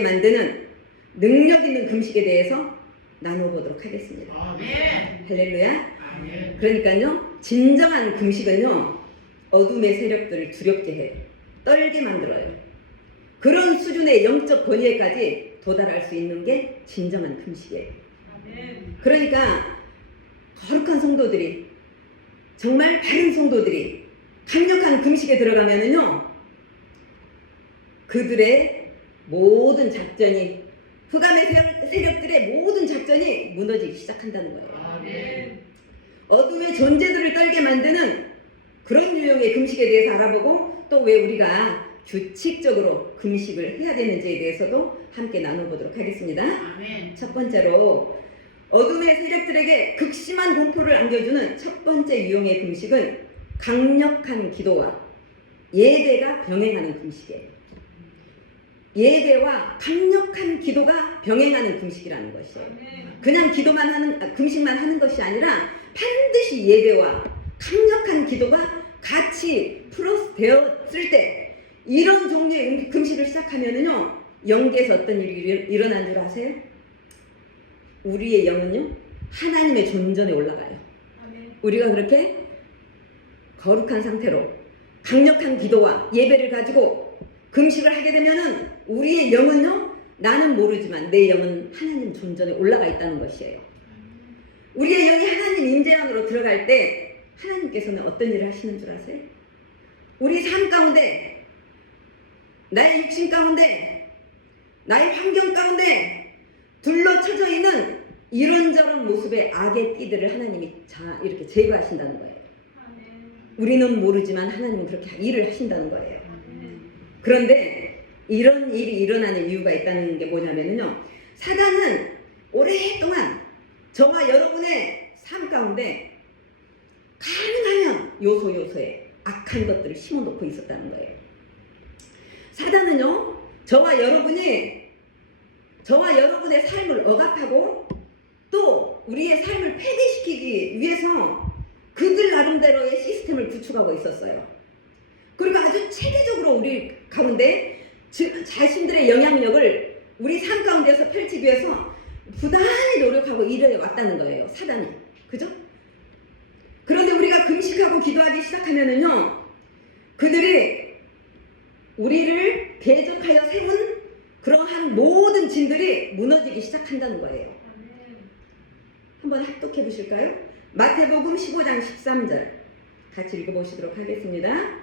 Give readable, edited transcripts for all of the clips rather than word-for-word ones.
만드는 능력 있는 금식에 대해서 나눠보도록 하겠습니다. 아멘. 할렐루야. 아멘. 그러니까요, 진정한 금식은요, 어둠의 세력들을 두렵게 해 떨게 만들어요. 그런 수준의 영적 권위에까지 도달할 수 있는 게 진정한 금식이에요. 아멘. 그러니까 거룩한 성도들이, 정말 바른 성도들이 강력한 금식에 들어가면은요, 그들의 모든 작전이, 흑암의 세력들의 모든 작전이 무너지기 시작한다는 거예요. 아멘. 어둠의 존재들을 떨게 만드는 그런 유형의 금식에 대해서 알아보고, 또 왜 우리가 규칙적으로 금식을 해야 되는지에 대해서도 함께 나눠보도록 하겠습니다. 아멘. 첫 번째로, 어둠의 세력들에게 극심한 공포를 안겨주는 첫 번째 유형의 금식은 강력한 기도와 예배가 병행하는 금식이에요. 예배와 강력한 기도가 병행하는 금식이라는 것이에요. 그냥 기도만 하는, 금식만 하는 것이 아니라 반드시 예배와 강력한 기도가 같이 플러스 되었을 때, 이런 종류의 금식을 시작하면은요, 영계에서 어떤 일이 일어난 줄 아세요? 우리의 영은요, 하나님의 존전에 올라가요. 우리가 그렇게 거룩한 상태로 강력한 기도와 예배를 가지고 금식을 하게 되면은 우리의 영은요, 나는 모르지만 내 영은 하나님 존전에 올라가 있다는 것이에요. 우리의 영이 하나님 임재 안으로 들어갈 때 하나님께서는 어떤 일을 하시는 줄 아세요? 우리 삶 가운데, 나의 육신 가운데, 나의 환경 가운데 둘러쳐져 있는 이런저런 모습의 악의 띠들을 하나님이 이렇게 제거하신다는 거예요. 우리는 모르지만 하나님은 그렇게 일을 하신다는 거예요. 그런데 이런 일이 일어나는 이유가 있다는 게 뭐냐면요, 사단은 오랫동안 저와 여러분의 삶 가운데 가능하면 요소요소에 악한 것들을 심어놓고 있었다는 거예요. 사단은요, 저와 여러분의 삶을 억압하고 또 우리의 삶을 폐기시키기 위해서 그들 나름대로의 시스템을 구축하고 있었어요. 그리고 아주 체계적으로 우리 가운데 자신들의 영향력을 우리 삶 가운데서 펼치기 위해서 부단히 노력하고 일해 왔다는 거예요, 사단이. 그죠? 그런데 우리가 금식하고 기도하기 시작하면은요, 그들이 우리를 대적하여 세운 그러한 모든 진들이 무너지기 시작한다는 거예요. 한번 합독해 보실까요? 마태복음 15장 13절 같이 읽어보시도록 하겠습니다.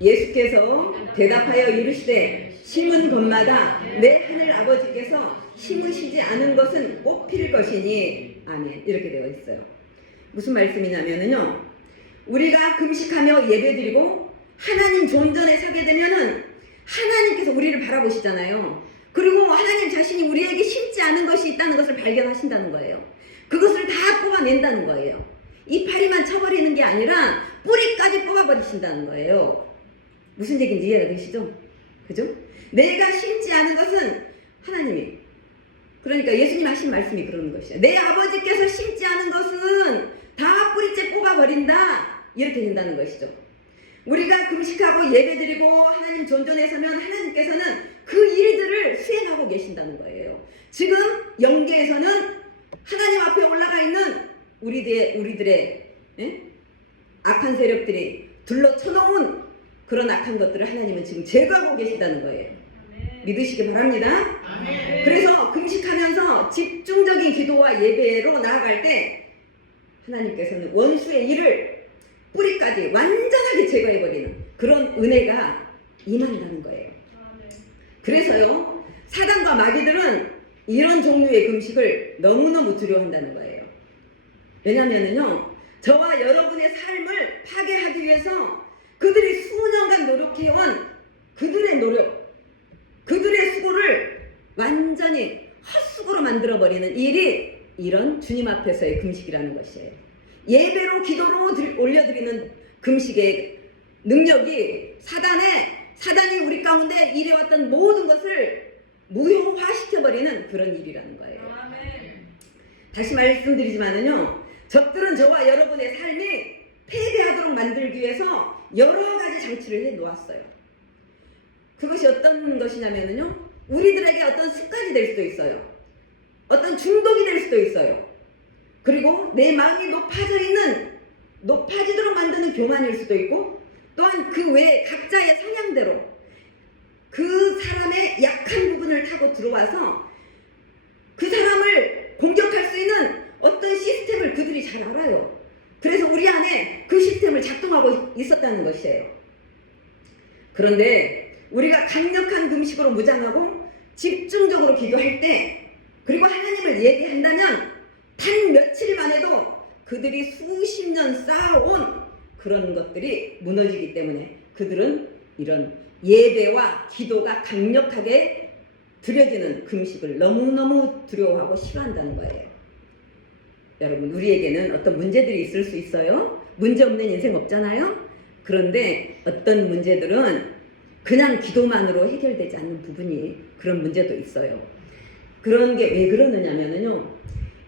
예수께서 대답하여 이르시되 심은 것마다 내 하늘 아버지께서 심으시지 않은 것은 뽑힐 것이니 아멘. 이렇게 되어 있어요. 무슨 말씀이냐면요, 우리가 금식하며 예배드리고 하나님 존전에 서게 되면은 하나님께서 우리를 바라보시잖아요. 그리고 하나님 자신이 우리에게 심지 않은 것이 있다는 것을 발견하신다는 거예요. 그것을 다 뽑아낸다는 거예요. 이파리만 쳐버리는 게 아니라 뿌리까지 뽑아버리신다는 거예요. 무슨 얘기인지 이해가 되시죠? 그죠? 내가 심지 않은 것은 하나님이, 그러니까 예수님 하신 말씀이 그러는 것이에요. 내 아버지께서 심지 않은 것은 다 뿌리째 뽑아버린다, 이렇게 된다는 것이죠. 우리가 금식하고 예배드리고 하나님 존전에 서면 하나님께서는 그 일들을 수행하고 계신다는 거예요. 지금 영계에서는 하나님 앞에 올라가 있는 우리들의 악한 세력들이 둘러쳐놓은 그런 악한 것들을 하나님은 지금 제거하고 계신다는 거예요. 믿으시기 바랍니다. 아멘. 그래서 금식하면서 집중적인 기도와 예배로 나아갈 때 하나님께서는 원수의 일을 뿌리까지 완전하게 제거해버리는 그런 은혜가 임한다는 거예요. 그래서요, 사단과 마귀들은 이런 종류의 금식을 너무너무 두려워한다는 거예요. 왜냐면은요, 저와 여러분의 삶을 파괴하기 위해서 그들이 수년간 노력해온 그들의 노력, 그들의 수고를 완전히 헛수고로 만들어버리는 일이 이런 주님 앞에서의 금식이라는 것이에요. 예배로 기도로 올려드리는 금식의 능력이 사단이 우리 가운데 일해왔던 모든 것을 무효화시켜버리는 그런 일이라는 거예요. 다시 말씀드리지만은요, 적들은 저와 여러분의 삶이 패배하도록 만들기 위해서 여러 가지 장치를 해 놓았어요. 그것이 어떤 것이냐면요, 우리들에게 어떤 습관이 될 수도 있어요. 어떤 중독이 될 수도 있어요. 그리고 내 마음이 높아지도록 만드는 교만일 수도 있고, 또한 그 외에 각자의 성향대로 그 사람의 약한 부분을 타고 들어와서 그 사람을 공격할 수 있는 어떤 시스템을 그들이 잘 알아요. 그래서 우리 안에 그 시스템을 작동하고 있었다는 것이에요. 그런데 우리가 강력한 금식으로 무장하고 집중적으로 기도할 때, 그리고 하나님을 얘기한다면 단 며칠만 해도 그들이 수십 년 쌓아온 그런 것들이 무너지기 때문에 그들은 이런 예배와 기도가 강력하게 드려지는 금식을 너무너무 두려워하고 싫어한다는 거예요. 여러분, 우리에게는 어떤 문제들이 있을 수 있어요. 문제 없는 인생 없잖아요. 그런데 어떤 문제들은 그냥 기도만으로 해결되지 않는 부분이, 그런 문제도 있어요. 그런 게 왜 그러느냐면요,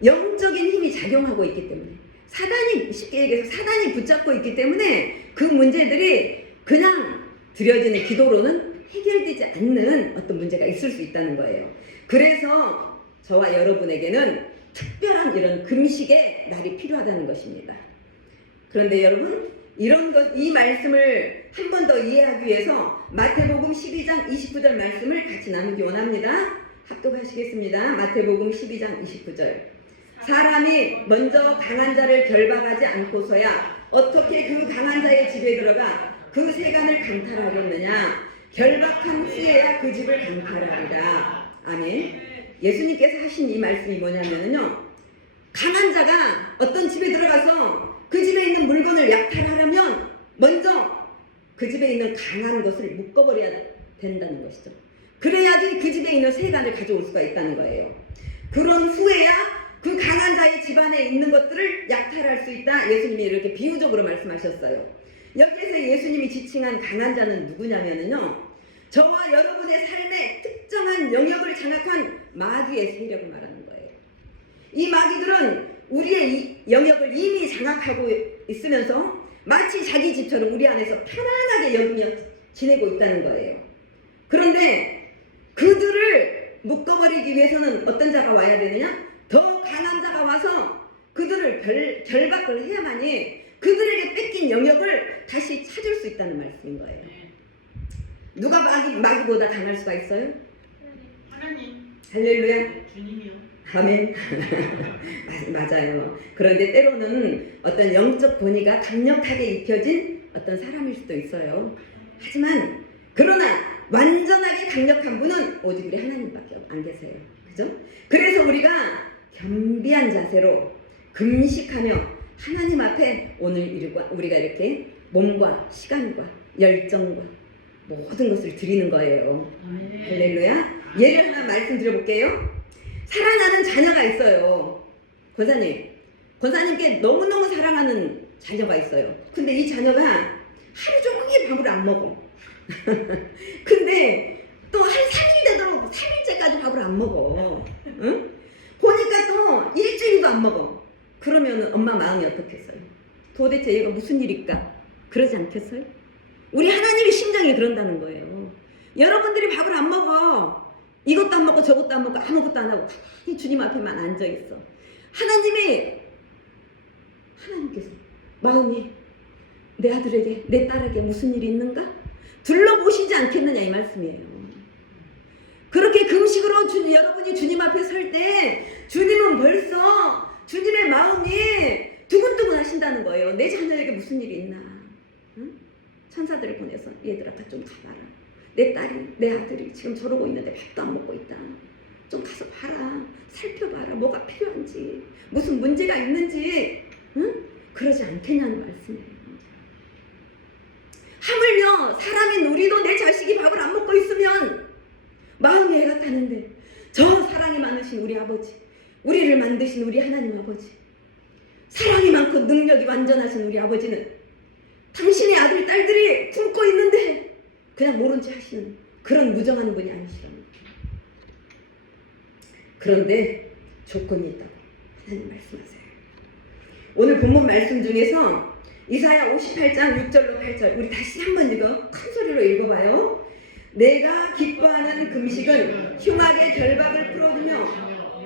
영적인 힘이 작용하고 있기 때문에, 사단이, 쉽게 얘기해서 사단이 붙잡고 있기 때문에 그 문제들이 그냥 드려지는 기도로는 해결되지 않는 어떤 문제가 있을 수 있다는 거예요. 그래서 저와 여러분에게는 특별한 이런 금식의 날이 필요하다는 것입니다. 그런데 여러분, 이 말씀을 한 번 더 이해하기 위해서 마태복음 12장 29절 말씀을 같이 나누기 원합니다. 합독하시겠습니다. 마태복음 12장 29절. 사람이 먼저 강한 자를 결박하지 않고서야 어떻게 그 강한 자의 집에 들어가 그 세간을 강탈하겠느냐. 결박한 후에야 그 집을 강탈하리라. 아멘. 예수님께서 하신 이 말씀이 뭐냐면요, 강한 자가 어떤 집에 들어가서 그 집에 있는 물건을 약탈하려면 먼저 그 집에 있는 강한 것을 묶어버려야 된다는 것이죠. 그래야지 그 집에 있는 세간을 가져올 수가 있다는 거예요. 그런 후에야 그 강한 자의 집안에 있는 것들을 약탈할 수 있다. 예수님이 이렇게 비유적으로 말씀하셨어요. 여기에서 예수님이 지칭한 강한 자는 누구냐면요, 저와 여러분의 삶의 특정한 영역을 장악한 마귀의 세력을 말하는 거예요. 이 마귀들은 우리의 이 영역을 이미 장악하고 있으면서 마치 자기 집처럼 우리 안에서 편안하게 여기며 지내고 있다는 거예요. 그런데 그들을 묶어버리기 위해서는 어떤 자가 와야 되느냐? 더 강한 자가 와서 그들을 결박을 해야만이 그들에게 뺏긴 영역을 다시 찾을 수 있다는 말씀인 거예요. 누가 마귀보다 강할 수가 있어요? 하나님. 할렐루야. 주님이요. 아멘. 맞아요. 그런데 때로는 어떤 영적 권위가 강력하게 입혀진 어떤 사람일 수도 있어요. 하지만 그러나 완전하게 강력한 분은 오직 우리 하나님밖에 안 계세요. 그죠? 그래서 우리가 겸비한 자세로 금식하며 하나님 앞에 오늘 우리가 이렇게 몸과 시간과 열정과 모든 것을 드리는 거예요. 할렐루야. 예를 하나 말씀드려볼게요. 사랑하는 자녀가 있어요. 권사님께 너무너무 사랑하는 자녀가 있어요. 근데 이 자녀가 하루 종일 밥을 안 먹어. 근데 또 한 3일 되도록 3일째까지 밥을 안 먹어. 응? 보니까 또 일주일도 안 먹어. 그러면 엄마 마음이 어떻겠어요? 도대체 얘가 무슨 일일까? 그러지 않겠어요? 우리 하나님의 심정이 그런다는 거예요. 여러분들이 밥을 안 먹어. 이것도 안 먹고 저것도 안 먹고 아무것도 안 하고 가만히 주님 앞에만 앉아있어. 하나님께서 마음이 내 아들에게, 내 딸에게 무슨 일이 있는가? 둘러보시지 않겠느냐 이 말씀이에요. 그렇게 금식으로 여러분이 주님 앞에 설 때 주님은 벌써 주님의 마음이 두근두근 하신다는 거예요. 내 자녀에게 무슨 일이 있나? 응? 천사들을 보내서 얘들아 좀 가봐라. 내 딸이, 내 아들이 지금 저러고 있는데 밥도 안 먹고 있다. 좀 가서 봐라. 살펴봐라. 뭐가 필요한지, 무슨 문제가 있는지. 응? 그러지 않겠냐는 말씀이에요. 하물며 사람인 우리도 내 자식이 밥을 안 먹고 있으면 마음이 애가 타는데, 저 사랑이 많으신 우리 아버지, 우리를 만드신 우리 하나님 아버지, 사랑이 많고 능력이 완전하신 우리 아버지는 당신의 아들, 딸들이 굶고 있는데 그냥 모른 체 하시는 그런 무정한 분이 아니시랍니다. 그런데 조건이 있다고 하나님 말씀하세요. 오늘 본문 말씀 중에서 이사야 58장 6절로 8절 우리 다시 한번 큰 소리로 읽어봐요. 내가 기뻐하는 금식은 흉악의 결박을 풀어주며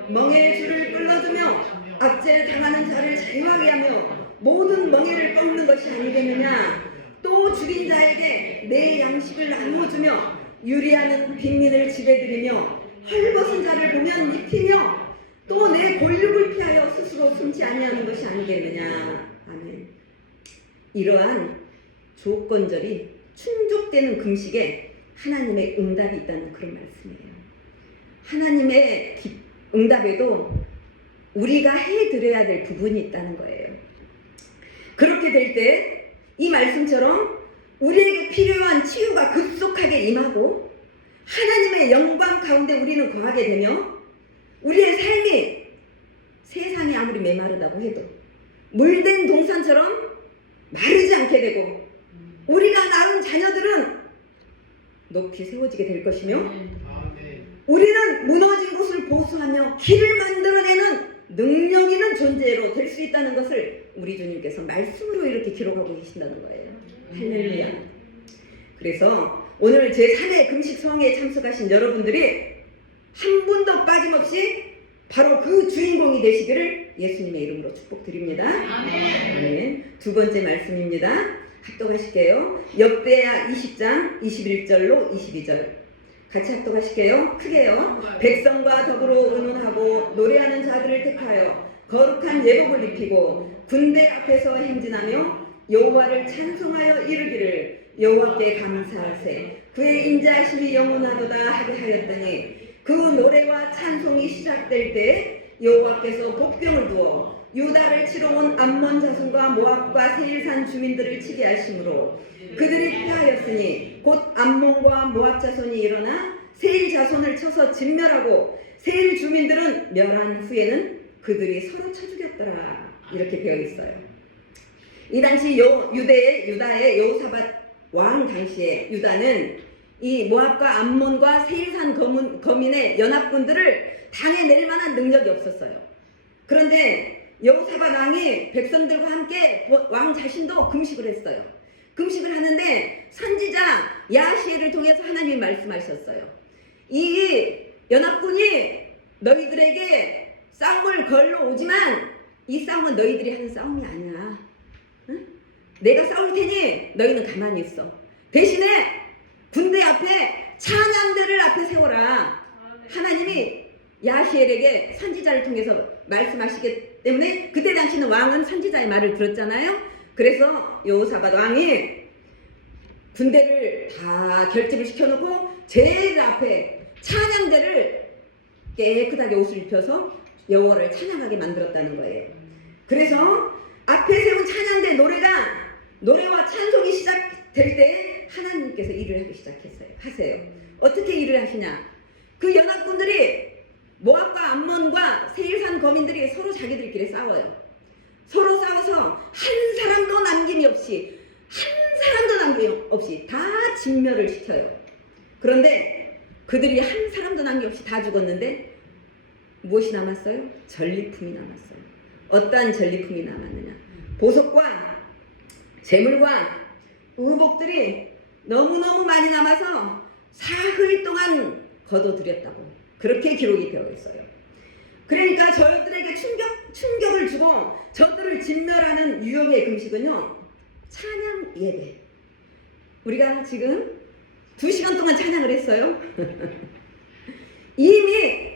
멍에의 줄을 끌어주며 압제를 당하는 자를 자유하게 하며 모든 멍에를 꺾는 것이 아니겠느냐. 또 죽인 자에게 내 양식을 나누어주며 유리하는 빈민을 집에들이며 헐벗은 자를 보면 입히며 또 내 골육을 피하여 스스로 숨지 아니하는 것이 아니겠느냐. 아멘. 이러한 조건절이 충족되는 금식에 하나님의 응답이 있다는 그런 말씀이에요. 하나님의 응답에도 우리가 해드려야 될 부분이 있다는 거예요. 그렇게 될 때 이 말씀처럼 우리에게 필요한 치유가 급속하게 임하고 하나님의 영광 가운데 우리는 거하게 되며 우리의 삶이 세상이 아무리 메마르다고 해도 물된 동산처럼 마르지 않게 되고 우리가 낳은 자녀들은 높이 세워지게 될 것이며 우리는 무너진 곳을 보수하며 길을 만들어내는 능력 있는 존재로 될 수 있다는 것을 우리 주님께서 말씀으로 이렇게 기록하고 계신다는 거예요. 할렐루야. 그래서 오늘 제3회 금식 성회에 참석하신 여러분들이 한 분도 빠짐없이 바로 그 주인공이 되시기를 예수님의 이름으로 축복드립니다. 아멘. 두 번째 말씀입니다. 합독하실게요. 역대하 20장 21절로 22절. 같이 합독하실게요. 크게요. 백성과 더불어 의논하고 노래하는 자들을 택하여 거룩한 예복을 입히고 군대 앞에서 행진하며 여호와를 찬송하여 이르기를 여호와께 감사하세 그의 인자하심이 영원하도다 하게 하였더니 그 노래와 찬송이 시작될 때 여호와께서 복병을 두어 유다를 치러 온 암몬 자손과 모압과 세일산 주민들을 치게 하심으로 그들이 패하였으니 곧 암몬과 모압 자손이 일어나 세일 자손을 쳐서 진멸하고 세일 주민들은 멸한 후에는 그들이 서로 쳐 죽였더라. 이렇게 되어 있어요. 이 당시 유다의 여호사밧 왕 당시에 유다는 이 모압과 암몬과 세일산 거민의 연합군들을 당해낼 만한 능력이 없었어요. 그런데 여호사밧 왕이 백성들과 함께 왕 자신도 금식을 했어요. 금식을 하는데 선지자 야시엘을 통해서 하나님이 말씀하셨어요. 이 연합군이 너희들에게 싸움을 걸러 오지만 이 싸움은 너희들이 하는 싸움이 아니야. 응? 내가 싸울 테니 너희는 가만히 있어. 대신에 군대 앞에 찬양대를 앞에 세워라. 하나님이 야시엘에게 선지자를 통해서 말씀하시기 때문에 그때 당시는 왕은 선지자의 말을 들었잖아요. 그래서 여호사밧 왕이 군대를 다 결집을 시켜놓고 제일 앞에 찬양대를 깨끗하게 옷을 입혀서 여호와를 찬양하게 만들었다는 거예요. 그래서 앞에 세운 찬양대 노래와 찬송이 시작될 때 하나님께서 일을 하기 하세요. 어떻게 일을 하시냐? 그 연합군들이 모압과 암몬과 세일산 거민들이 서로 자기들끼리 싸워요. 서로 싸워서 한 사람도 남김없이 다 진멸을 시켜요. 그런데 그들이 한 사람도 남김없이 다 죽었는데 무엇이 남았어요? 전리품이 남았어요. 어떠한 전리품이 남았느냐? 보석과 재물과 의복들이 너무너무 많이 남아서 사흘 동안 거둬들였다고 그렇게 기록이 되어 있어요. 그러니까 저들에게 충격을 주고 저들을 진멸하는 유형의 금식은요, 찬양 예배. 우리가 지금 2시간 동안 찬양을 했어요. 이미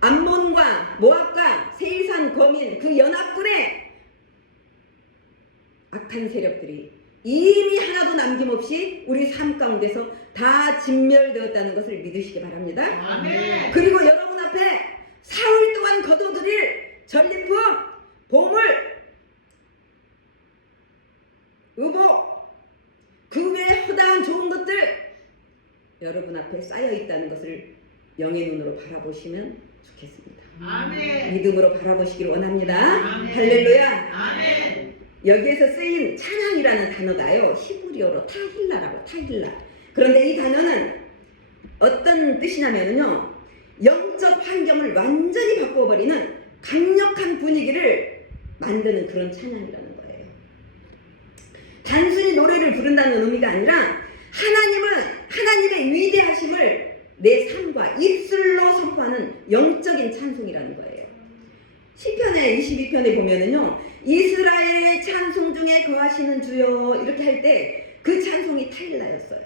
암몬과 모압과 세일산 거민 그 연합군의 악한 세력들이 이미 하나도 남김없이 우리 삶 가운데서 다 진멸되었다는 것을 믿으시기 바랍니다. 아멘. 그리고 여러분 앞에 사흘 동안 거둬들일 전리품, 보물, 의복, 그 외에 허다한 좋은 것들 여러분 앞에 쌓여 있다는 것을 영의 눈으로 바라보시면 좋겠습니다. 아멘. 믿음으로 바라보시길 원합니다. 아멘. 할렐루야. 아멘. 여기에서 쓰인 찬양이라는 단어가요, 히브리어로 타힐라. 그런데 이 단어는 어떤 뜻이냐면요, 영적 환경을 완전히 바꿔버리는 강력한 분위기를 만드는 그런 찬양이라는 거예요. 단순히 노래를 부른다는 의미가 아니라 하나님의 위대하심을 내 삶과 입술로 선포하는 영적인 찬송이라는 거예요. 시편의 22편에 보면은요, 이스라엘의 찬송 중에 거하시는 주여 이렇게 할 때 그 찬송이 타일라였어요.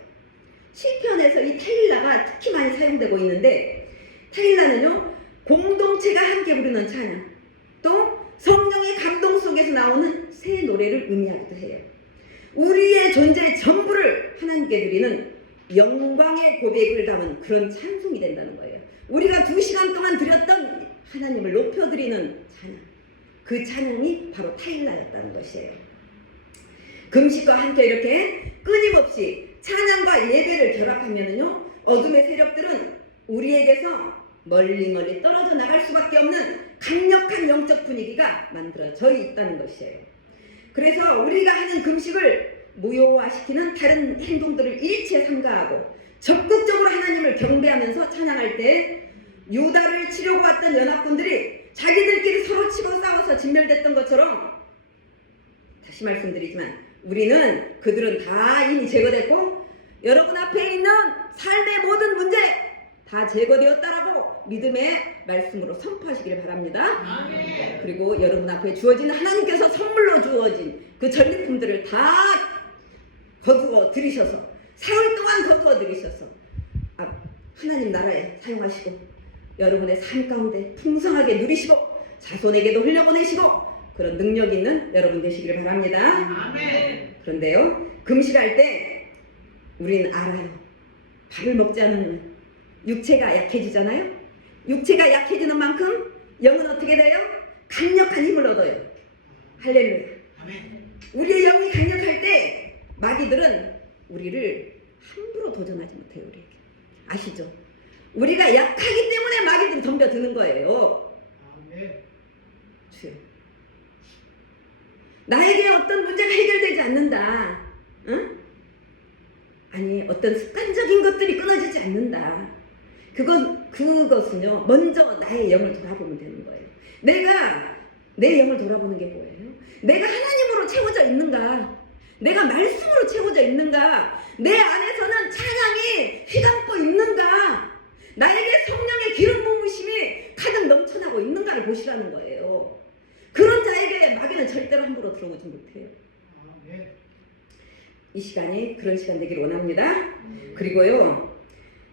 시편에서 이 타일라가 특히 많이 사용되고 있는데, 타일라는요 공동체가 함께 부르는 찬양, 또 성령의 감동 속에서 나오는 새 노래를 의미하기도 해요. 우리의 존재의 전부를 하나님께 드리는 영광의 고백을 담은 그런 찬송이 된다는 거예요. 우리가 2시간 동안 드렸던 하나님을 높여드리는 찬양, 그 찬양이 바로 타일라였다는 것이에요. 금식과 함께 이렇게 끊임없이 찬양과 예배를 결합하면은요, 어둠의 세력들은 우리에게서 멀리 떨어져 나갈 수밖에 없는 강력한 영적 분위기가 만들어져 있다는 것이에요. 그래서 우리가 하는 금식을 무효화시키는 다른 행동들을 일체 삼가하고 적극적으로 하나님을 경배하면서 찬양할 때, 유다를 치려고 왔던 연합군들이 자기들끼리 서로 치고 싸워서 진멸됐던 것처럼, 다시 말씀드리지만 우리는 그들은 다 이미 제거됐고 여러분 앞에 있는 삶의 모든 문제 다 제거되었다라고 믿음의 말씀으로 선포하시기를 바랍니다. 아멘. 그리고 여러분 앞에 주어진 하나님께서 선물로 주어진 그 전리품들을 다 거두어 들이셔서, 사흘 동안 거두어 들이셔서 하나님 나라에 사용하시고 여러분의 삶 가운데 풍성하게 누리시고 자손에게도 흘려보내시고 그런 능력 있는 여러분 되시기를 바랍니다. 아멘. 그런데요, 금식할 때 우리는 알아요. 밥을 먹지 않으면 육체가 약해지잖아요. 육체가 약해지는 만큼 영은 어떻게 돼요? 강력한 힘을 얻어요. 할렐루야. 아멘. 우리의 영이 강력할 때 마귀들은 우리를 함부로 도전하지 못해요. 우리에게. 아시죠? 우리가 약하기 때문에 마귀들이 덤벼드는 거예요. 아멘. 주여, 나에게 어떤 문제가 해결되지 않는다, 응? 아니 어떤 습관적인 것들이 끊어지지 않는다, 그것은요 먼저 나의 영을 돌아보면 되는 거예요. 내가 내 영을 돌아보는 게 뭐예요? 내가 하나님으로 채워져 있는가? 내가 말씀으로 채워져 있는가? 내 안에서는 찬양이 휘감고 있는가? 나에게 성령의 기름 부으심이 가득 넘쳐나고 있는가를 보시라는 거예요. 그런 자에게 마귀는 절대로 함부로 들어오지 못해요. 아멘. 이 시간이 그런 시간 되기를 원합니다. 그리고요,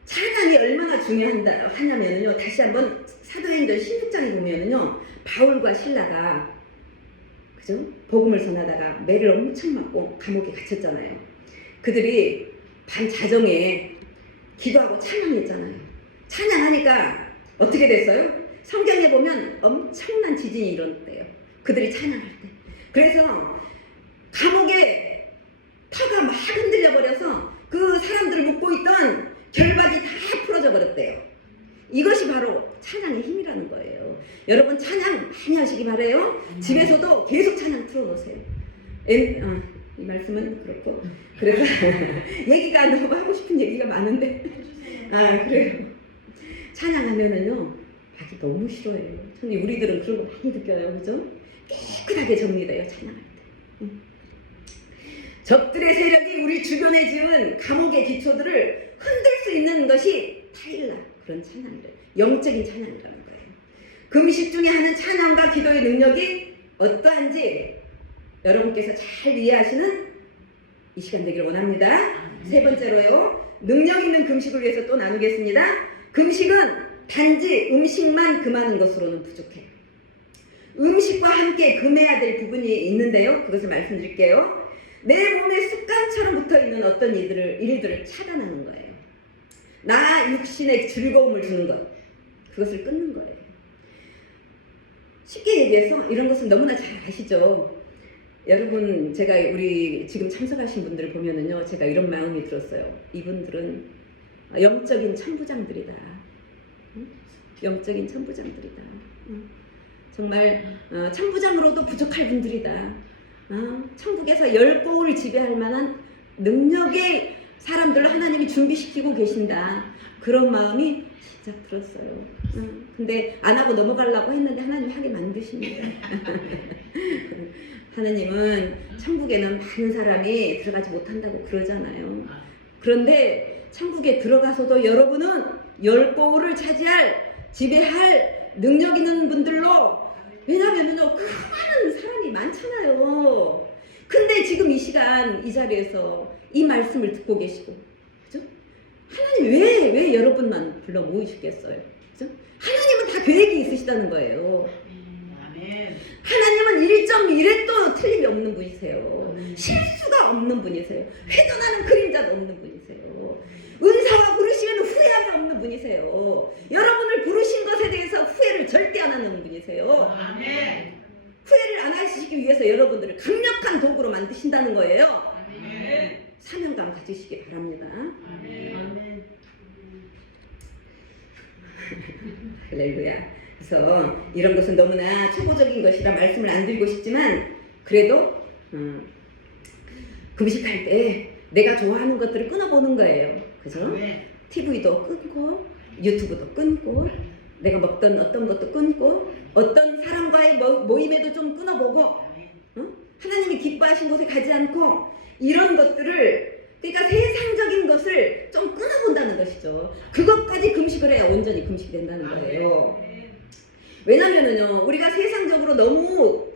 찬양이 얼마나 중요하냐면요, 다시 한번 사도행전 16장에 보면은요, 바울과 실라가 그죠? 복음을 전하다가 매를 엄청 맞고 감옥에 갇혔잖아요. 그들이 반자정에 기도하고 찬양했잖아요. 찬양하니까 어떻게 됐어요? 성경에 보면 엄청난 지진이 일어났대요. 그들이 찬양할 때. 그래서 감옥에 터가 막 흔들려 버려서 그 사람들을 묶고 있던 결박이 다 풀어져 버렸대요. 이것이 바로 찬양의 힘이라는 거예요. 여러분 찬양 많이 하시기 바래요. 집에서도 계속 찬양 틀어놓으세요. 이 말씀은 그렇고, 그래서 얘기가 너무 하고 싶은 얘기가 많은데 그래요. 찬양하면은요 마귀 너무 싫어해요. 우리들은 그런 거 많이 느껴요. 그죠? 깨끗하게 정리돼요, 찬양할 때. 적들의 세력이 우리 주변에 지은 감옥의 기초들을 흔들 수 있는 것이 타일라, 그런 찬양이래요. 영적인 찬양이라는 거예요. 금식 중에 하는 찬양과 기도의 능력이 어떠한지 여러분께서 잘 이해하시는 이 시간 되기를 원합니다. 세 번째로요, 능력 있는 금식을 위해서 또 나누겠습니다. 금식은 단지 음식만 금하는 것으로는 부족해요. 음식과 함께 금해야 될 부분이 있는데요, 그것을 말씀드릴게요. 내 몸에 습관처럼 붙어있는 어떤 일들을 차단하는 거예요. 나 육신에 즐거움을 주는 것, 그것을 끊는 거예요. 쉽게 얘기해서 이런 것은 너무나 잘 아시죠? 여러분, 제가 우리 지금 참석하신 분들을 보면은요, 제가 이런 마음이 들었어요. 이분들은 영적인 천부장들이다. 영적인 천부장들이다. 정말 천부장으로도 부족할 분들이다. 천국에서 10고을 지배할 만한 능력의 사람들을 하나님이 준비시키고 계신다. 그런 마음이 진짜 들었어요. 근데 안 하고 넘어가려고 했는데 하나님 하게 만드십니다. 하나님은 천국에는 많은 사람이 들어가지 못한다고 그러잖아요. 그런데 천국에 들어가서도 여러분은 10고울을 차지할 지배할 능력 있는 분들로, 왜냐면은요 그 많은 사람이 많잖아요. 근데 지금 이 시간 이 자리에서 이 말씀을 듣고 계시고, 그죠? 하나님 왜 여러분만 불러 모으시겠어요? 그죠? 하나님은 다 계획이 있으시다는 거예요. 하나님은 1.1획도 틀림이 없는 분이세요. 실수가 없는 분이세요. 회전하는 그림자도 없는 분이세요. 은사와 부르시면 후회함이 없는 분이세요. 여러분을 부르신 것에 대해서 후회를 절대 안 하는 분이세요. 후회를 안 하시기 위해서 여러분들을 강력한 도구로 만드신다는 거예요. 사명감 가지시기 바랍니다. 할렐루야. 그래서 이런 것은 너무나 초보적인 것이라 말씀을 안 드리고 싶지만, 그래도 금식할 때 내가 좋아하는 것들을 끊어보는 거예요. 그죠? TV도 끊고 유튜브도 끊고 내가 먹던 어떤 것도 끊고 어떤 사람과의 모임에도 좀 끊어보고, 하나님이 기뻐하신 곳에 가지 않고, 이런 것들을, 그러니까 세상적인 것을 좀 끊어본다는 것이죠. 그것까지 금식을 해야 온전히 금식이 된다는 거예요. 왜냐면은요, 우리가 세상적으로 너무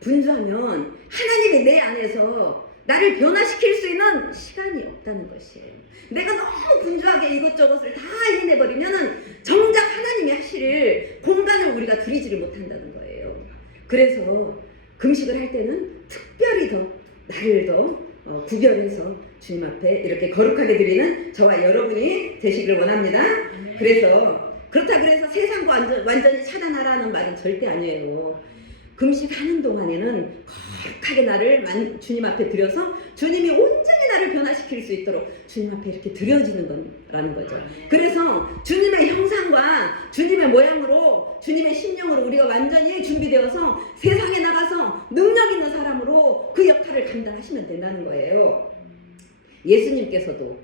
분주하면 하나님이 내 안에서 나를 변화시킬 수 있는 시간이 없다는 것이에요. 내가 너무 분주하게 이것저것을 다 해내버리면은 정작 하나님이 하실 공간을 우리가 누리지를 못한다는 거예요. 그래서 금식을 할 때는 특별히 더 나를 더 구별해서 주님 앞에 이렇게 거룩하게 드리는 저와 여러분이 되시기를 원합니다. 그렇다 그래서 세상과 완전히 차단하라는 말은 절대 아니에요. 금식하는 동안에는 거룩하게 나를 주님 앞에 드려서 주님이 온전히 나를 변화시킬 수 있도록 주님 앞에 이렇게 드려지는 거라는 거죠. 그래서 주님의 형상과 주님의 모양으로, 주님의 심령으로 우리가 완전히 준비되어서 세상에 나가서 능력 있는 사람으로 그 역할을 감당하시면 된다는 거예요. 예수님께서도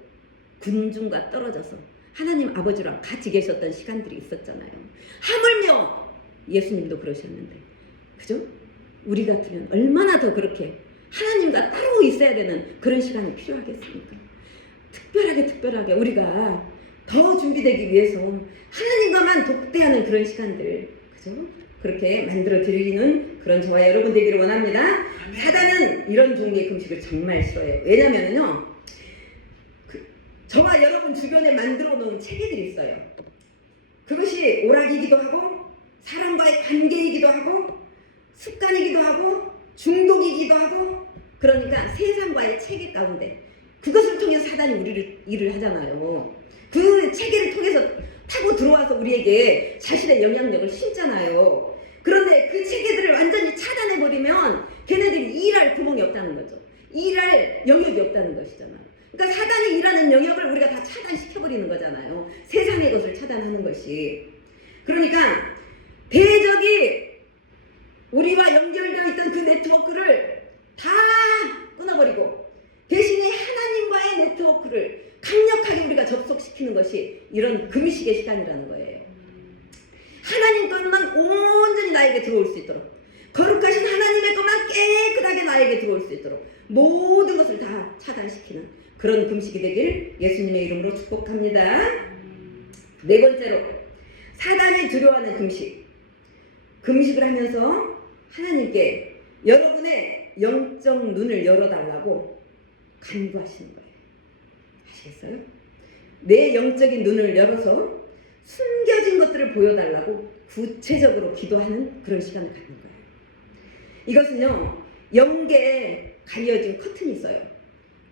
군중과 떨어져서 하나님 아버지랑 같이 계셨던 시간들이 있었잖아요. 하물며 예수님도 그러셨는데, 그죠? 우리 같으면 얼마나 더 그렇게 하나님과 따로 있어야 되는 그런 시간이 필요하겠습니까? 특별하게 우리가 더 준비되기 위해서 하나님과만 독대하는 그런 시간들, 그죠? 그렇게 만들어 드리는 그런 저와 여러분 되기를 원합니다. 사단은 이런 종류의 금식을 정말 싫어해요. 왜냐면은요, 저와 여러분 주변에 만들어 놓은 체계들이 있어요. 그것이 오락이기도 하고 사람과의 관계이기도 하고 습관이기도 하고 중독이기도 하고, 그러니까 세상과의 체계 가운데 그것을 통해서 사단이 우리를 일을 하잖아요. 그 체계를 통해서 타고 들어와서 우리에게 자신의 영향력을 심잖아요. 그런데 그 체계들을 완전히 차단해버리면 걔네들이 일할 구멍이 없다는 거죠. 일할 영역이 없다는 것이잖아요. 그러니까 사단이 일하는 영역을 우리가 다 차단시켜버리는 거잖아요. 세상의 것을 차단하는 것이. 그러니까 대적이 우리와 연결되어 있던 그 네트워크를 다 끊어버리고 대신에 하나님과의 네트워크를 강력하게 우리가 접속시키는 것이 이런 금식의 시간이라는 거예요. 하나님 것만 온전히 나에게 들어올 수 있도록, 거룩하신 하나님의 것만 깨끗하게 나에게 들어올 수 있도록 모든 것을 다 차단시키는 그런 금식이 되길 예수님의 이름으로 축복합니다. 네 번째로, 사단이 두려워하는 금식. 금식을 하면서 하나님께 여러분의 영적 눈을 열어달라고 간구하시는 거예요. 아시겠어요? 내 영적인 눈을 열어서 숨겨진 것들을 보여달라고 구체적으로 기도하는 그런 시간을 갖는 거예요. 이것은요, 영계에 가려진 커튼이 있어요.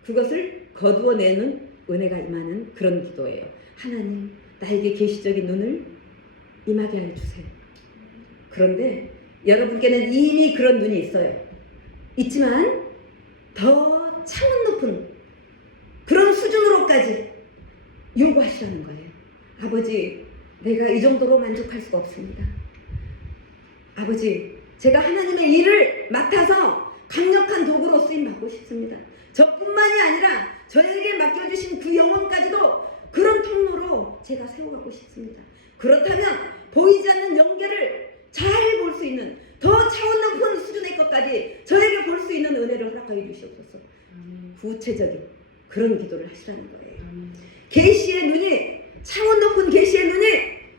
그것을 거두어내는 은혜가 임하는 그런 기도예요. 하나님, 나에게 계시적인 눈을 임하게 해주세요. 그런데 여러분께는 이미 그런 눈이 있어요. 있지만 더 차원 높은 그런 수준으로까지 요구하시라는 거예요. 아버지, 내가 이 정도로 만족할 수가 없습니다. 아버지, 제가 하나님의 일을 맡아서 강력한 도구로 쓰임받고 싶습니다. 저뿐만이 아니라 저에게 맡겨주신 그 영혼까지도 그런 통로로 제가 세워가고 싶습니다. 그렇다면 보이지 않는 영계를 잘 볼 수 있는 더 차원 높은 수준의 것까지 저에게 볼 수 있는 은혜를 허락하여 주시옵소서. 구체적인 그런 기도를 하시라는 거예요. 계시의 눈이 차원 높은 계시의 눈이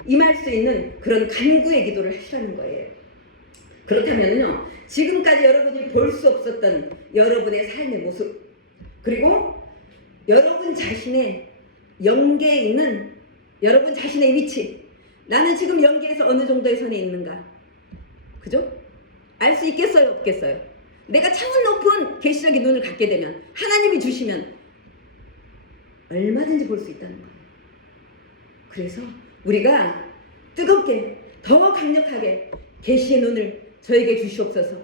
임할 수 있는 그런 간구의 기도를 하시라는 거예요. 그렇다면요, 지금까지 여러분이 볼 수 없었던 여러분의 삶의 모습, 그리고 여러분 자신의 영계에 있는 여러분 자신의 위치, 나는 지금 영계에서 어느 정도의 선에 있는가, 그죠? 알 수 있겠어요, 없겠어요? 내가 차원 높은 계시적인 눈을 갖게 되면, 하나님이 주시면 얼마든지 볼 수 있다는 거예요. 그래서 우리가 뜨겁게, 더 강력하게 계시의 눈을 저에게 주시옵소서.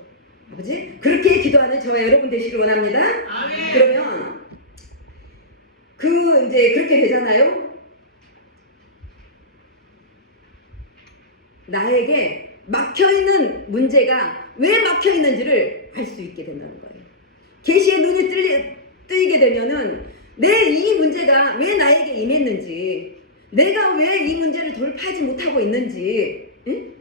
아버지, 그렇게 기도하는 저와 여러분 되시길 원합니다. 아멘. 그러면 이제 그렇게 되잖아요. 나에게 막혀있는 문제가 왜 막혀있는지를 알 수 있게 된다는 거예요. 계시의 눈이 뜨이게 되면은 내 이 문제가 왜 나에게 임했는지, 내가 왜 이 문제를 돌파하지 못하고 있는지, 응?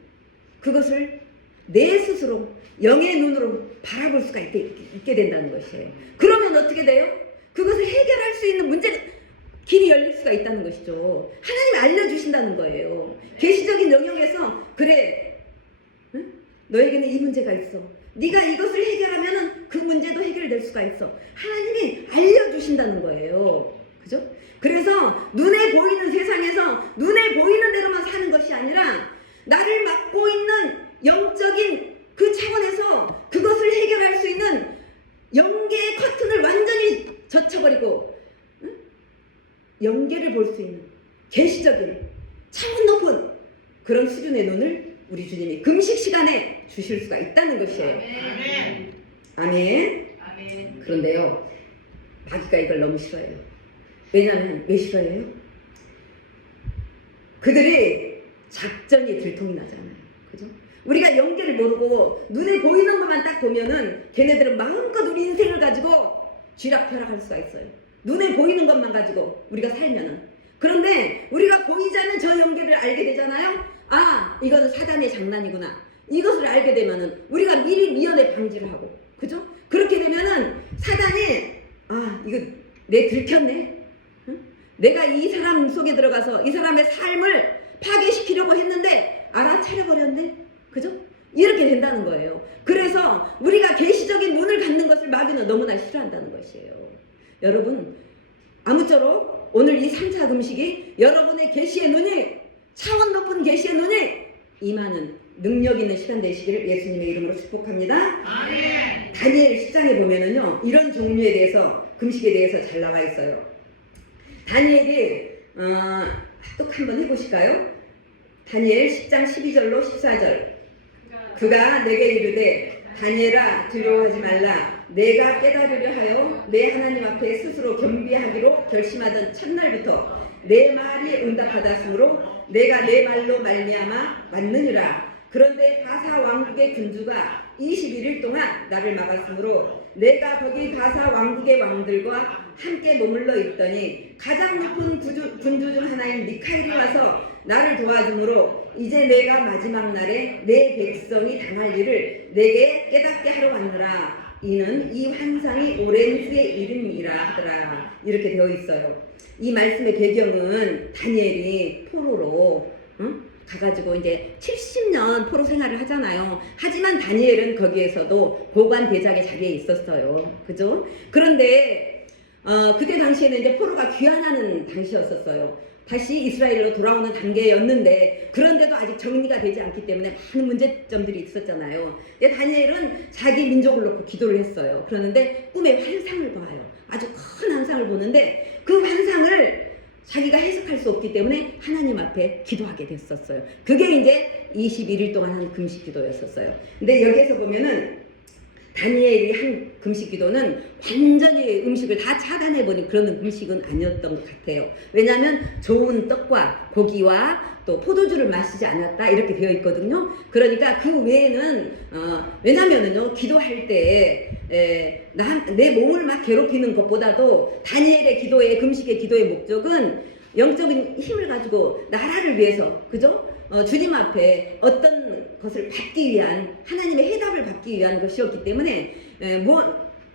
그것을 내 스스로 영의 눈으로 바라볼 수가 있게 된다는 것이에요. 그러면 어떻게 돼요? 그것을 해결할 수 있는 문제가 길이 열릴 수가 있다는 것이죠. 하나님이 알려주신다는 거예요. 계시적인 영역에서 그래, 응? 너에게는 이 문제가 있어. 네가 이것을 해결하면 그 문제도 해결될 수가 있어. 하나님이 알려주신다는 거예요. 그죠? 그래서 눈에 보이는 세상에서 눈에 보이는 대로만 사는 것이 아니라 나를 막고 있는 영적인 그 차원에서 그것을 해결할 수 있는 영계의 커튼을 완전히 젖혀버리고, 응? 영계를 볼 수 있는 계시적인 차원 높은 그런 수준의 눈을 우리 주님이 금식 시간에 주실 수가 있다는 것이에요. 아멘. 아멘. 아멘. 그런데요, 마귀가 이걸 너무 싫어해요. 왜냐하면 왜 싫어해요? 그들이 작전이 들통이 나잖아요. 그죠? 우리가 영계를 모르고 눈에 보이는 것만 딱 보면은 걔네들은 마음껏 우리 인생을 가지고 쥐락펴락할 수가 있어요. 눈에 보이는 것만 가지고 우리가 살면은. 그런데 우리가 보이지 않는 저 영계를 알게 되잖아요. 아, 이거는 사단의 장난이구나. 이것을 알게 되면은 우리가 미리 미연에 방지를 하고, 그죠? 그렇게 되면은 사단이, 아, 이거 내 들켰네. 응? 내가 이 사람 속에 들어가서 이 사람의 삶을 파괴시키려고 했는데 알아차려버렸네. 그죠? 이렇게 된다는 거예요. 그래서 우리가 계시적인 눈을 갖는 것을 마귀는 너무나 싫어한다는 것이에요. 여러분, 아무쪼록 오늘 이 3차 금식이 여러분의 계시의 눈이, 차원 높은 계시의 눈이 임하는 능력 있는 시간 되시기를 예수님의 이름으로 축복합니다. 아멘. 다니엘 10장에 보면은요, 이런 종류에 대해서, 금식에 대해서 잘 나와 있어요. 다니엘이 합독 한번 해보실까요? 다니엘 10장 12절로 14절. 그가 내게 이르되 다니엘아, 두려워하지 말라. 내가 깨달으려 하여 내 하나님 앞에 스스로 겸비하기로 결심하던 첫날부터 내 말이 응답받았으므로 내가 내 말로 말미암아 맞느니라. 그런데 바사 왕국의 군주가 21일 동안 나를 막았으므로 내가 거기 바사 왕국의 왕들과 함께 머물러 있더니 가장 높은 군주 중 하나인 미카엘이 와서 나를 도와주므로 이제 내가 마지막 날에 내 백성이 당할 일을 내게 깨닫게 하러 왔느라. 이는 이 환상이 오랜 후에 이름이라 하더라. 이렇게 되어 있어요. 이 말씀의 배경은 다니엘이 포로로 가가지고 이제 70년 포로 생활을 하잖아요. 하지만 다니엘은 거기에서도 보관 대작의 자리에 있었어요. 그죠? 그런데 그때 당시에는 이제 포로가 귀환하는 당시였었어요. 다시 이스라엘로 돌아오는 단계였는데, 그런데도 아직 정리가 되지 않기 때문에 많은 문제점들이 있었잖아요. 다니엘은 자기 민족을 놓고 기도를 했어요. 그러는데 꿈에 환상을 봐요. 아주 큰 환상을 보는데 그 환상을 자기가 해석할 수 없기 때문에 하나님 앞에 기도하게 됐었어요. 그게 이제 21일 동안 한 금식 기도였었어요. 근데 여기에서 보면은 다니엘이 한 금식 기도는 완전히 음식을 다 차단해버린 그런 음식은 아니었던 것 같아요. 왜냐하면 좋은 떡과 고기와 또 포도주를 마시지 않았다 이렇게 되어 있거든요. 그러니까 그 외에는 왜냐면은요, 기도할 때 내 몸을 막 괴롭히는 것보다도 다니엘의 기도의, 금식의 기도의 목적은 영적인 힘을 가지고 나라를 위해서, 그죠? 주님 앞에 어떤 것을 받기 위한, 하나님의 해답을 받기 위한 것이었기 때문에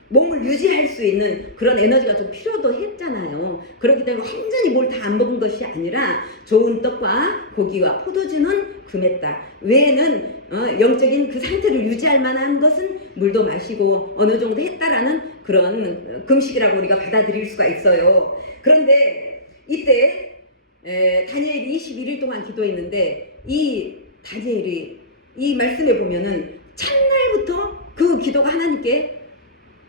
몸을 유지할 수 있는 그런 에너지가 좀 필요도 했잖아요. 그렇기 때문에 완전히 뭘 다 안 먹은 것이 아니라 좋은 떡과 고기와 포도주는 금했다. 외에는 영적인 그 상태를 유지할 만한 것은 물도 마시고 어느 정도 했다라는 그런 금식이라고 우리가 받아들일 수가 있어요. 그런데 이때 다니엘이 21일 동안 기도했는데 이 다니엘이 이 말씀에 보면은 첫날부터 그 기도가 하나님께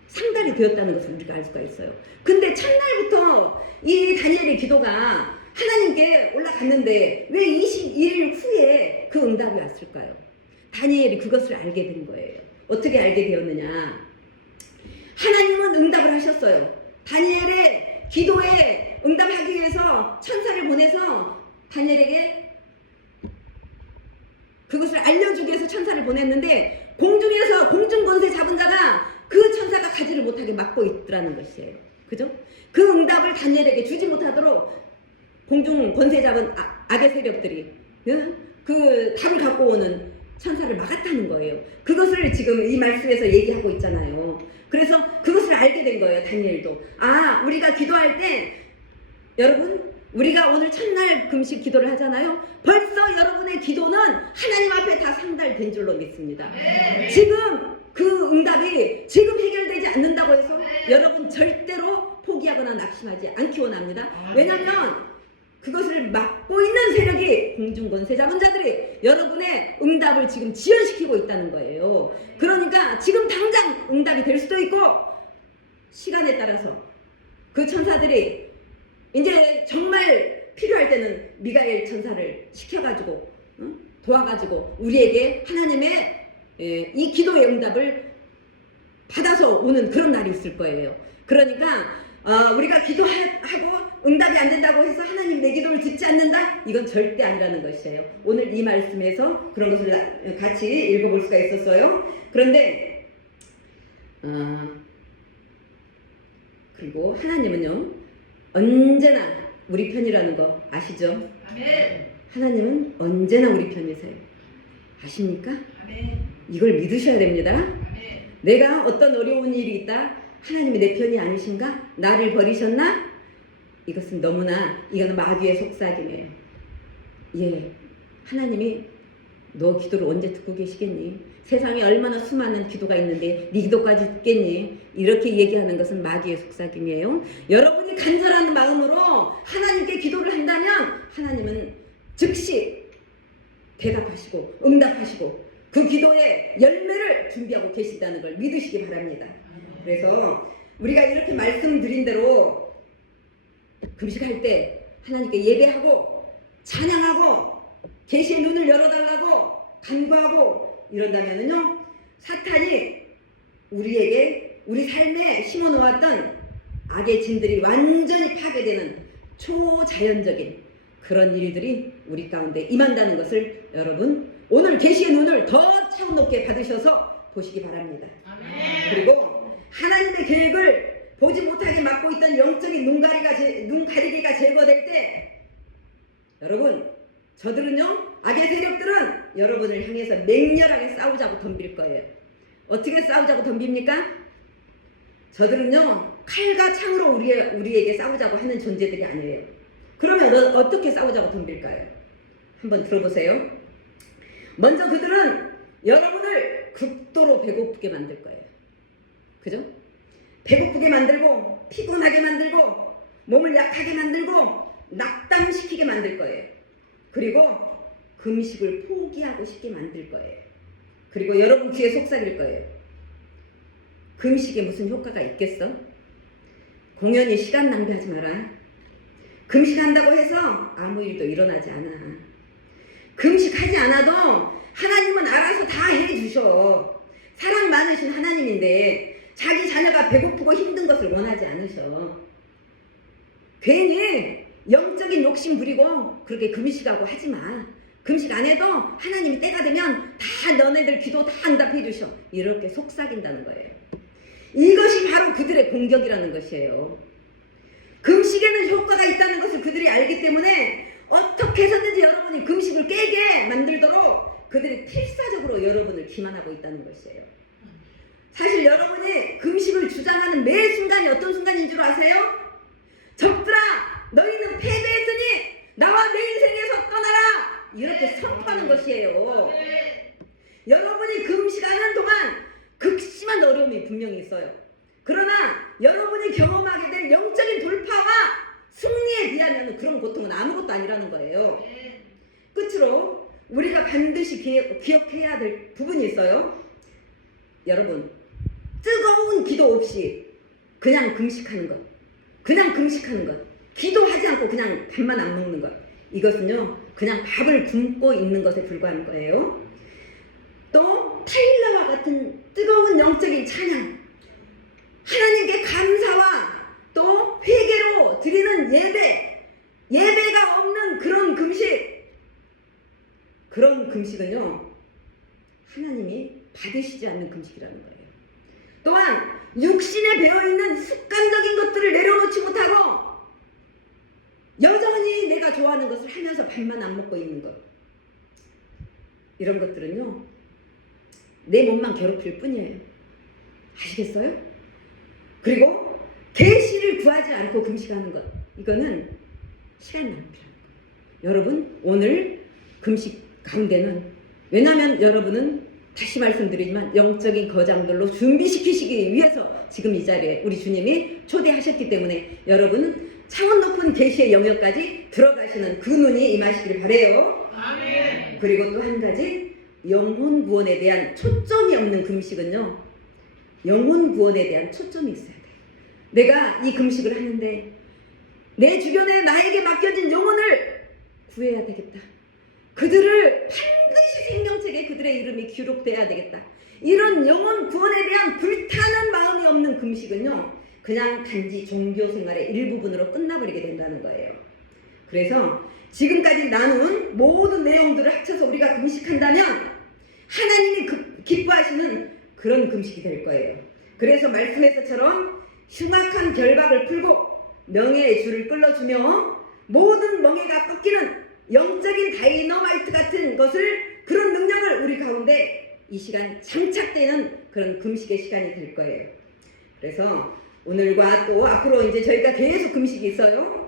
상달이 되었다는 것을 우리가 알 수가 있어요. 근데 첫날부터 이 다니엘의 기도가 하나님께 올라갔는데 왜 21일 후에 그 응답이 왔을까요? 다니엘이 그것을 알게 된 거예요. 어떻게 알게 되었느냐? 하나님은 응답을 하셨어요. 다니엘의 기도에 응답하기 위해서 천사를 보내서 다니엘에게 그것을 알려주기 위해서 천사를 보냈는데 공중에서 공중권세 잡은 자가 그 천사가 가지를 못하게 막고 있더라는 것이에요. 그죠? 그 응답을 다니엘에게 주지 못하도록 공중 권세 잡은 악의 세력들이 그 답을 갖고 오는 천사를 막았다는 거예요. 그것을 지금 이 말씀에서 얘기하고 있잖아요. 그래서 그것을 알게 된 거예요. 다니엘도. 우리가 기도할 때 여러분 우리가 오늘 첫날 금식 기도를 하잖아요. 벌써 여러분의 기도는 하나님 앞에 다 상달된 줄로 믿습니다. 지금 그 응답이 지금 해결되지 않는다고 해서 여러분 절대로 포기하거나 낙심하지 않기 원합니다. 왜냐하면 그것을 막고 있는 세력이 공중권세 잡은 자들이 여러분의 응답을 지금 지연시키고 있다는 거예요. 그러니까 지금 당장 응답이 될 수도 있고 시간에 따라서 그 천사들이 이제 정말 필요할 때는 미가엘 천사를 시켜가지고 도와가지고 우리에게 하나님의 이 기도의 응답을 받아서 오는 그런 날이 있을 거예요. 그러니까 우리가 기도하고 응답이 안 된다고 해서 하나님 내 기도를 듣지 않는다? 이건 절대 아니라는 것이에요. 오늘 이 말씀에서 그런 것을 같이 읽어볼 수가 있었어요. 그런데 그리고 하나님은요 언제나 우리 편이라는 거 아시죠? 아멘. 하나님은 언제나 우리 편이세요. 아십니까? 아멘. 이걸 믿으셔야 됩니다. 아멘. 내가 어떤 어려운 일이 있다. 하나님이 내 편이 아니신가? 나를 버리셨나? 이것은 너무나 이거는 마귀의 속삭임이에요. 예, 하나님이 너 기도를 언제 듣고 계시겠니? 세상에 얼마나 수많은 기도가 있는데 네 기도까지 듣겠니? 이렇게 얘기하는 것은 마귀의 속삭임이에요. 여러분이 간절한 마음으로 하나님께 기도를 한다면 하나님은 즉시 대답하시고 응답하시고 그 기도의 열매를 준비하고 계신다는 걸 믿으시기 바랍니다. 그래서 우리가 이렇게 말씀드린 대로 금식할 때 하나님께 예배하고 찬양하고 계시의 눈을 열어달라고 간구하고 이런다면은요 사탄이 우리에게 우리 삶에 심어놓았던 악의 진들이 완전히 파괴되는 초자연적인 그런 일들이 우리 가운데 임한다는 것을 여러분 오늘 계시의 눈을 더 차원 높게 받으셔서 보시기 바랍니다. 아멘. 그리고 하나님의 계획을 보지 못하게 막고 있던 영적인 눈 가리개가 제거될 때 여러분 저들은요 악의 세력들은 여러분을 향해서 맹렬하게 싸우자고 덤빌 거예요. 어떻게 싸우자고 덤빕니까? 저들은요 칼과 창으로 우리에게 싸우자고 하는 존재들이 아니에요. 그러면 어떻게 싸우자고 덤빌까요? 한번 들어보세요. 먼저 그들은 여러분을 극도로 배고프게 만들 거예요. 그죠? 배고프게 만들고 피곤하게 만들고 몸을 약하게 만들고 낙담시키게 만들 거예요. 그리고 금식을 포기하고 싶게 만들 거예요. 그리고 여러분 귀에 속삭일 거예요. 금식에 무슨 효과가 있겠어? 공연히 시간 낭비하지 마라. 금식한다고 해서 아무 일도 일어나지 않아. 금식하지 않아도 하나님은 알아서 다 해주셔. 사랑 많으신 하나님인데 자기 자녀가 배고프고 힘든 것을 원하지 않으셔. 괜히 영적인 욕심 부리고 그렇게 금식하고 하지 마. 금식 안 해도 하나님이 때가 되면 다 너네들 기도 다 응답해 주셔. 이렇게 속삭인다는 거예요. 이것이 바로 그들의 공격이라는 것이에요. 금식에는 효과가 있다는 것을 그들이 알기 때문에 어떻게 해서든지 여러분이 금식을 깨게 만들도록 그들이 필사적으로 여러분을 기만하고 있다는 것이에요. 사실 여러분이 금식을 주장하는 매 순간이 어떤 순간인 줄 아세요? 적들아, 너희는 패배했으니 나와 내 인생에서 떠나라, 이렇게 선포하는 것이에요. 여러분이 금식하는 동안 극심한 어려움이 분명히 있어요. 그러나 여러분이 경험하게 될 영적인 돌파와 승리에 비하면 그런 고통은 아무것도 아니라는 거예요. 끝으로 우리가 반드시 기억해야 될 부분이 있어요. 여러분, 뜨거운 기도 없이 그냥 금식하는 것, 그냥 금식하는 것, 기도하지 않고 그냥 밥만 안 먹는 것, 이것은요 그냥 밥을 굶고 있는 것에 불과한 거예요. 또 타일러와 같은 뜨거운 영적인 찬양, 하나님께 감사와 또 회개로 드리는 예배가 없는 그런 금식, 그런 금식은요 하나님이 받으시지 않는 금식이라는 거예요. 또한 육신에 배어있는 습관적인 것들을 내려놓지 못하고 여전히 내가 좋아하는 것을 하면서 밥만 안 먹고 있는 것, 이런 것들은요 내 몸만 괴롭힐 뿐이에요. 아시겠어요? 그리고 계시를 구하지 않고 금식하는 것, 이거는 시간 낭비라는 거예요. 여러분, 오늘 금식 가운데는, 왜냐하면 여러분은 다시 말씀드리지만 영적인 거장들로 준비시키시기 위해서 지금 이 자리에 우리 주님이 초대하셨기 때문에 여러분은 차원 높은 계시의 영역까지 들어가시는 그 눈이 임하시길 바라요. 아멘. 그리고 또 한 가지, 영혼 구원에 대한 초점이 없는 금식은요, 영혼 구원에 대한 초점이 있어야 돼요. 내가 이 금식을 하는데 내 주변에 나에게 맡겨진 영혼을 구해야 되겠다. 그들을 반드시 생명책에 그들의 이름이 기록돼야 되겠다. 이런 영혼 구원에 대한 불타는 마음이 없는 금식은요 그냥 단지 종교 생활의 일부분으로 끝나버리게 된다는 거예요. 그래서 지금까지 나눈 모든 내용들을 합쳐서 우리가 금식한다면 하나님이 기뻐하시는 그런 금식이 될 거예요. 그래서 말씀에서처럼 흉악한 결박을 풀고 명예의 줄을 끌어주며 모든 멍에가 꺾이는 영적인 다이너마이트 같은 것을, 그런 능력을 우리 가운데 이 시간 장착되는 그런 금식의 시간이 될 거예요. 그래서 오늘과 또 앞으로 이제 저희가 계속 금식이 있어요.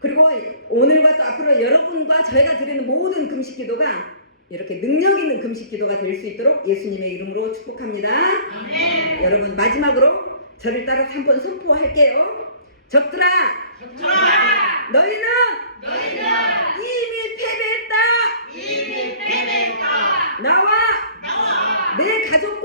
그리고 오늘과 또 앞으로 여러분과 저희가 드리는 모든 금식 기도가 이렇게 능력 있는 금식 기도가 될 수 있도록 예수님의 이름으로 축복합니다. 아멘. 여러분, 마지막으로 저를 따라서 한번 선포할게요. 적들아, 너희는 이미 패배했다. 나와 내 가족